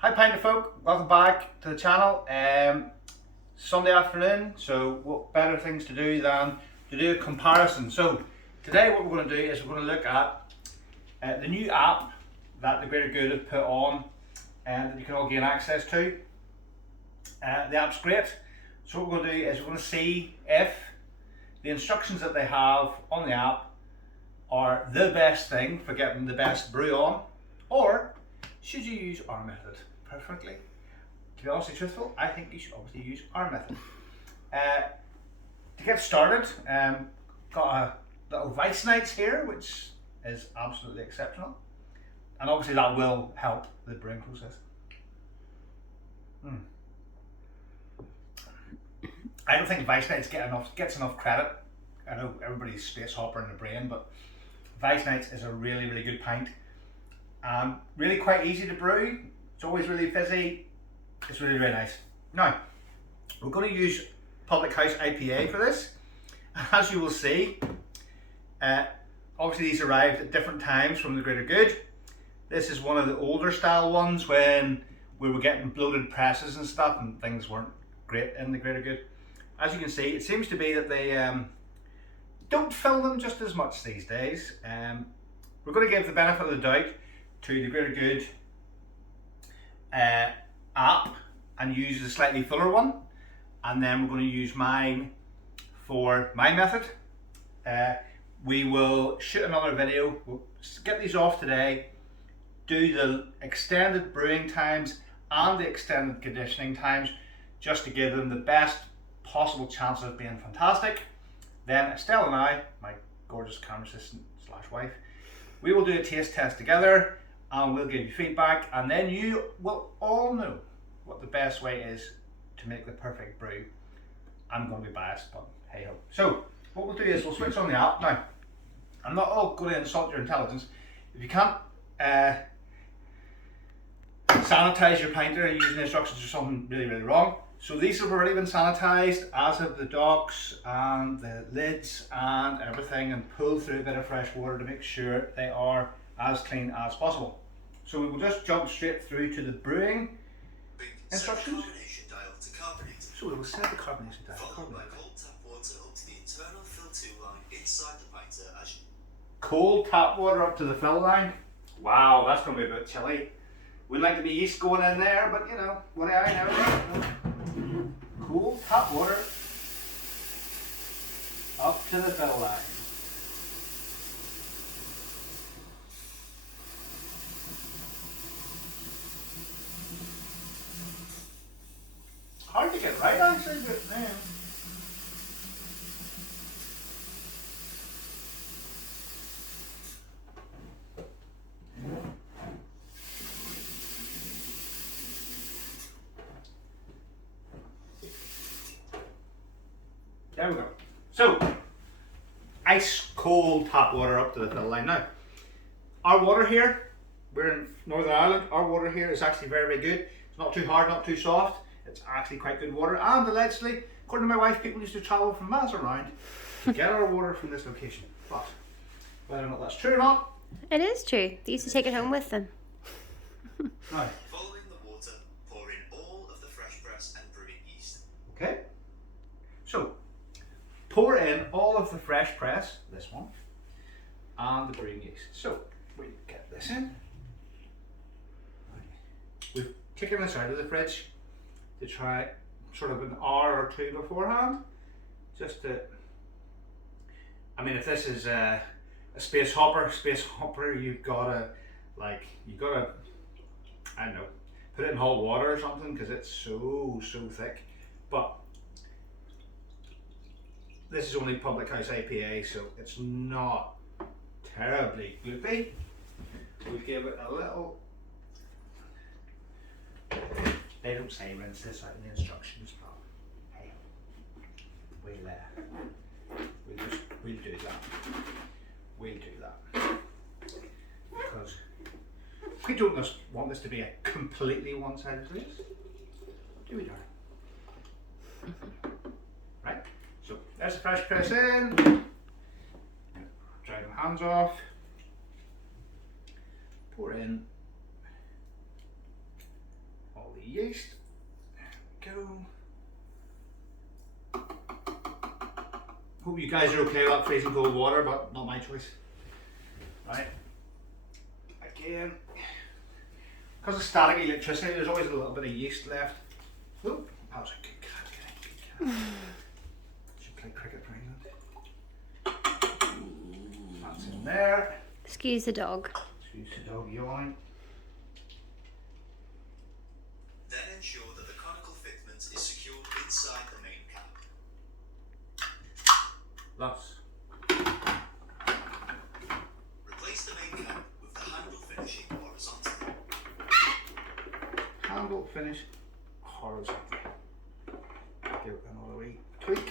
Hi Pinter folk, welcome back to the channel. Sunday afternoon, so what better things to do than to do a comparison. So today what we're going to do is we're going to look at the new app that the Greater Good have put on and that you can all gain access to. The app's great. So what we're going to do is we're going to see if the instructions that they have on the app are the best thing for getting the best brew on, or should you use our method perfectly. To be honestly truthful, I think you should obviously use our method. To get started, got a little Vice Nights here, which is absolutely exceptional, and obviously that will help the brewing process. I don't think Vice Nights gets enough credit. I know everybody's space hopper in the brain, but Vice Nights is a really good pint. Really quite easy to brew. It's always really fizzy. It's really nice. Now, we're going to use Public House IPA for this. As you will see, obviously these arrived at different times from the Greater Good. This is one of the older style ones when we were getting bloated presses and stuff and things weren't great in the Greater Good. As you can see, it seems to be that they don't fill them just as much these days. We're going to give the benefit of the doubt to the Greater Good app and use the slightly fuller one, and then we're going to use mine for my method. We will shoot another video. We'll get these off today, do the extended brewing times and the extended conditioning times just to give them the best possible chance of being fantastic. Then Estelle and I, my gorgeous camera assistant / wife, we will do a taste test together and we'll give you feedback, and then you will all know what the best way is to make the perfect brew. I'm going to be biased, but hey ho. So what we'll do is we'll switch on the app. Now, I'm not all going to insult your intelligence. If you can't sanitize your pinter using the instructions, or something really wrong. So these have already been sanitized, as have the docks and the lids and everything, and pulled through a bit of fresh water to make sure they are as clean as possible. So we will just jump straight through to the brewing instructions. So we will set the carbonation dial. Followed by cold tap water up to the internal fill-to line inside the pinter as you... Cold tap water up to the fill line. Wow, that's going to be a bit chilly. We'd like to be yeast going in there, but you know, what do I know? Cool tap water up to the fill line. Hard to get right actually, but man. There we go. So, ice cold tap water up to the fill line. Now, our water here, we're in Northern Ireland, our water here is actually very good. It's not too hard, not too soft. It's actually quite good water, and allegedly, according to my wife, people used to travel from miles around to get our water from this location. But whether or not that's true or not, it is true. They used to take it home with them. Now, Following the water, pour in all of the fresh press and brewing yeast. okay, so pour in all of the fresh press, this one, and the brewing yeast. So we get this in. We've taken this out of the fridge to try sort of an hour or two beforehand, just to, I mean, if this is a space hopper, you've gotta, I don't know, put it in hot water or something, because it's so thick. But this is only Public House IPA, so it's not terribly gloopy. We give it a little. They don't say rinse this out in the instructions, but hey, we'll do that. We'll do that because we don't just want this to be a completely one-sided race, do we, darling? Right. So there's the fresh press in. Dry the hands off. Pour in yeast. There we go. Hope you guys are okay with that freezing cold water, but not my choice. Right. Again, because of static electricity, there's always a little bit of yeast left. Oop, that was a good cat. Good cat. Should play cricket for England. That's in there. Excuse the dog. Excuse the dog yawning. Then ensure that the conical fitment is secured inside the main cap. Thus. Replace the main cap with the handle finishing horizontally. Handle finish horizontally. Give it another wee tweak.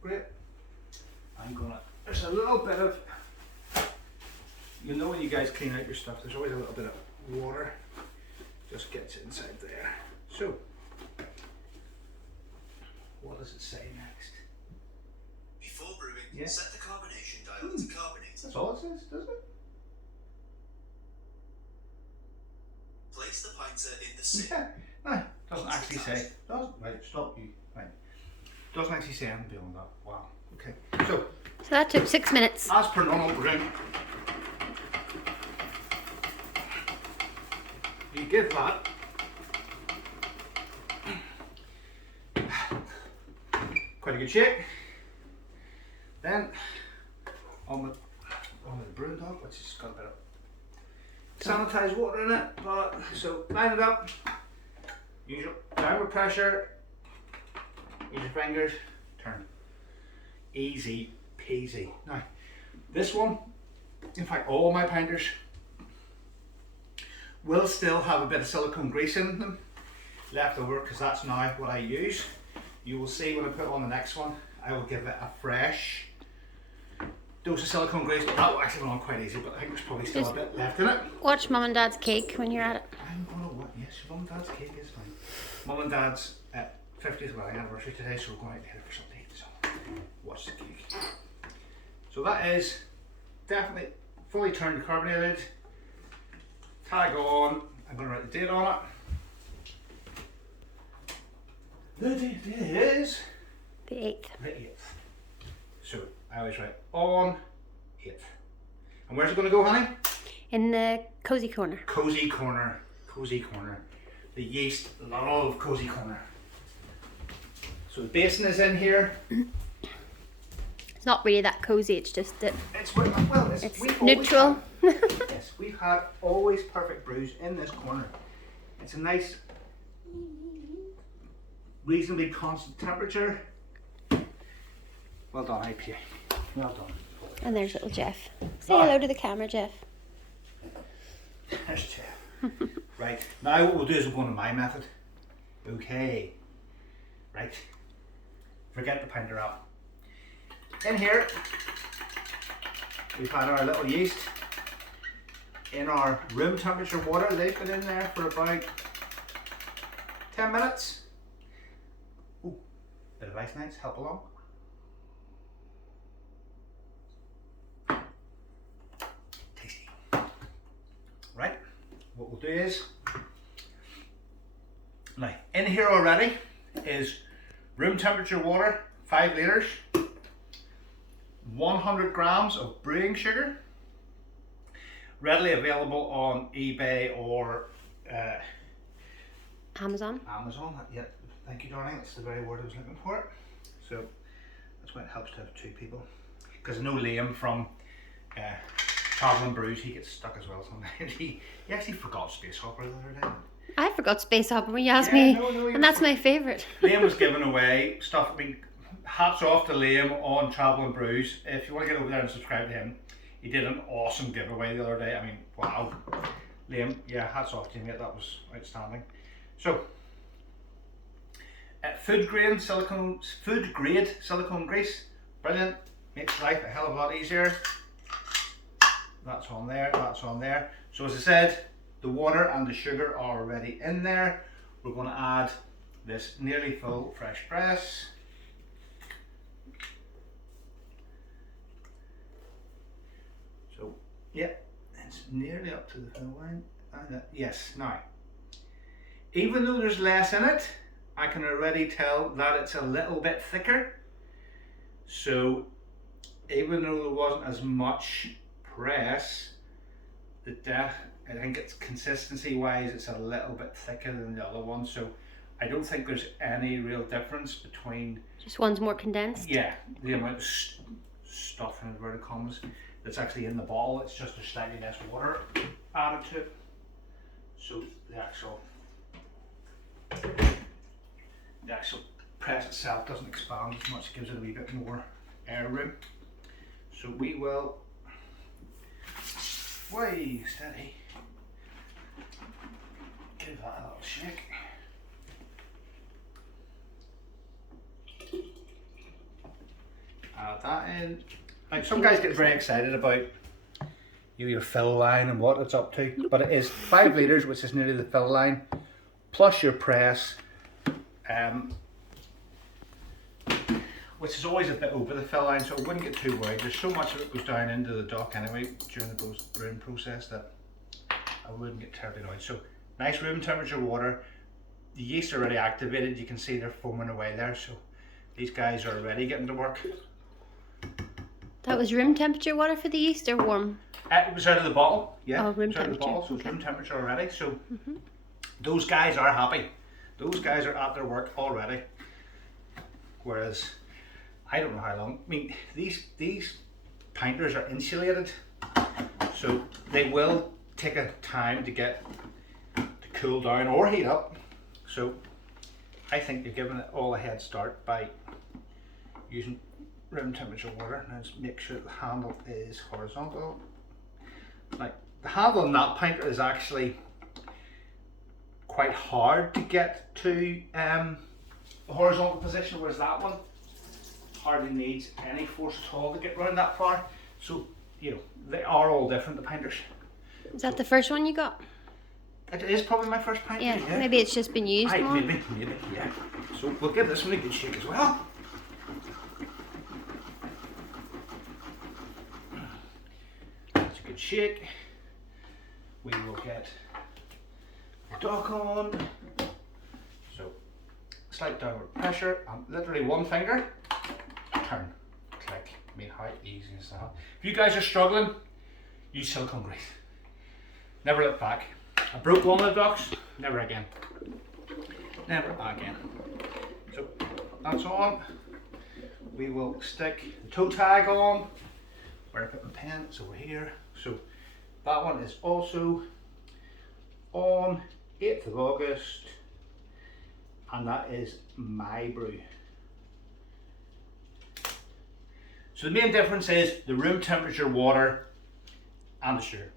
Great. There's a little bit of, you know when you guys clean out your stuff, there's always a little bit of water. Just gets inside there. So, what does it say next? Before brewing, Yeah. set the carbonation dial to carbonate. That's all it says, doesn't it? Place the pinter in the sip. Yeah. No, doesn't actually say. Right, stop you. Right. Doesn't actually say anything beyond that. Wow. Okay. So that took 6 minutes. as per normal brewing, you give that quite a good shake. Then on the brewing dog, which has got a bit of sanitized water in it, but so line it up. Use your downward pressure. Use your fingers. Turn. Easy peasy. Now, this one, in fact, all my pinters will still have a bit of silicone grease in them left over because that's now what I use. You will see when I put on the next one, I will give it a fresh dose of silicone grease, but that will actually run on quite easy, but I think there's probably still a bit left in it. Watch Mum and Dad's cake when you're at it. I'm gonna what? Yes, Mum and Dad's cake is fine. Mum and Dad's 50th wedding anniversary today, so we're going out together for something. So watch the cake. So that is definitely fully turned carbonated. Tag on. I'm gonna write the date on it. The date is The 8th. the 8th. So I always write on 8th. And where's it gonna go, honey? In the cozy corner. Cozy corner. Cozy corner. The yeast love cozy corner. So the basin is in here. It's not really that cozy, it's just that It's well, it's we've always neutral. had- yes, we've had always perfect brews in this corner. It's a nice, reasonably constant temperature. Well done, IPA. Well done. And there's little Jeff. Say hello to the camera, Jeff. There's Jeff. Right, now what we'll do is we'll go into my method. Okay. Right. Forget the pinter up. In here, we've had our little yeast in our room temperature water. They've been in there for about 10 minutes. Ooh, bit of ice nights help along. Tasty. Right, what we'll do is, now in here already is room temperature water, 5 litres, 100 grams of brewing sugar, readily available on eBay or Amazon. Amazon. Yeah, thank you, darling. That's the very word I was looking for. So that's why it helps to have 2 people. Because I know Liam from Travelling Brews, he gets stuck as well sometimes. He actually forgot Space Hopper the other day. I forgot Space Hopper when you asked Yeah, me, no, and that's my favourite. Liam was giving away stuff. I mean, hats off to Liam on Travelling Brews. If you want to get over there and subscribe to him, he did an awesome giveaway the other day. I mean, wow. Liam, yeah, hats off to you, mate. That was outstanding. So, food grade silicone grease, brilliant. Makes life a hell of a lot easier. That's on there. That's on there. So as I said, the water and the sugar are already in there. We're going to add this nearly full fresh press. So, yeah, it's nearly up to the fill line. Yes, now, even though there's less in it, I can already tell that it's a little bit thicker. So even though there wasn't as much press, I think it's consistency wise, it's a little bit thicker than the other one. So I don't think there's any real difference between. Just one's more condensed. Yeah, the amount of stuff in inverted commas that's actually in the bottle. It's just a slightly less water added to it. So the actual press itself doesn't expand as much, gives it a wee bit more air room. So we will, way steady, give that a little shake. Add that in. Like, some guys get very excited about your fill line and what it's up to, but it is 5 litres, which is nearly the fill line, plus your press, which is always a bit over the fill line, so I wouldn't get too worried. There's so much of it goes down into the dock anyway during the brewing process that I wouldn't get terribly annoyed. So nice room temperature water. The yeast are already activated. You can see they're foaming away there, so these guys are already getting to work. That was room temperature water for the yeast or warm? It was out of the bottle, yeah. Oh, room it was out of the temperature. bottle, so it's Okay. room temperature already. So those guys are happy. Those guys are at their work already. Whereas I don't know how long. I mean, these pinters are insulated, so they will take a time to get to cool down or heat up. So I think you're giving it all a head start by using room temperature water. Now just make sure the handle is horizontal. Like, the handle on that pinter is actually quite hard to get to a horizontal position, whereas that one hardly needs any force at all to get round that far. So, you know, they are all different, the pinters. Is that the first one you got? It is probably my first pinter, Yeah, yeah. maybe it's just been used more. Maybe, yeah. So we'll give this one a good shake as well. That's a good shake. We will get the dock on. So, slight downward pressure, and literally one finger, turn, click. I mean, how easy is that? If you guys are struggling, use silicone grease. Never look back. I broke one of the docks, never again. Never again. So that's on. We will stick the toe tag on. Where I put my pen, it's over here. So that one is also on 8th of August, and that is my brew. So the main difference is the room temperature water and the sugar.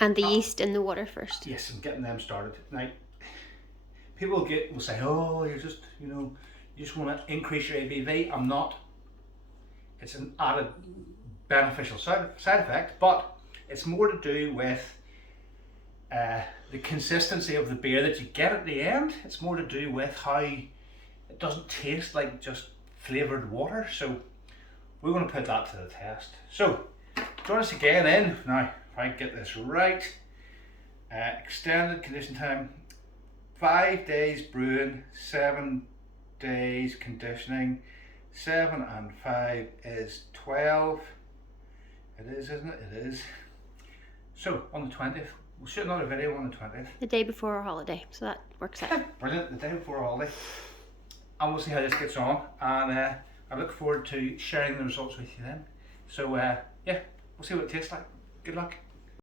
And the yeast in the water first. Yes, I'm getting them started. Now, people will say, oh, you just want to increase your ABV. I'm not. It's an added beneficial side effect, but it's more to do with the consistency of the beer that you get at the end. It's more to do with how it doesn't taste like just flavoured water. So we're going to put that to the test. So join us again in, now if I get this right, extended condition time, 5 days brewing, 7 days conditioning, 7 and 5 is 12. It is, isn't it? It is. So on the 20th, we'll shoot another video on the 20th. The day before our holiday, so that works out. Brilliant, the day before our holiday. And we'll see how this gets on. And I look forward to sharing the results with you then. So yeah, we'll see what it tastes like. Good luck.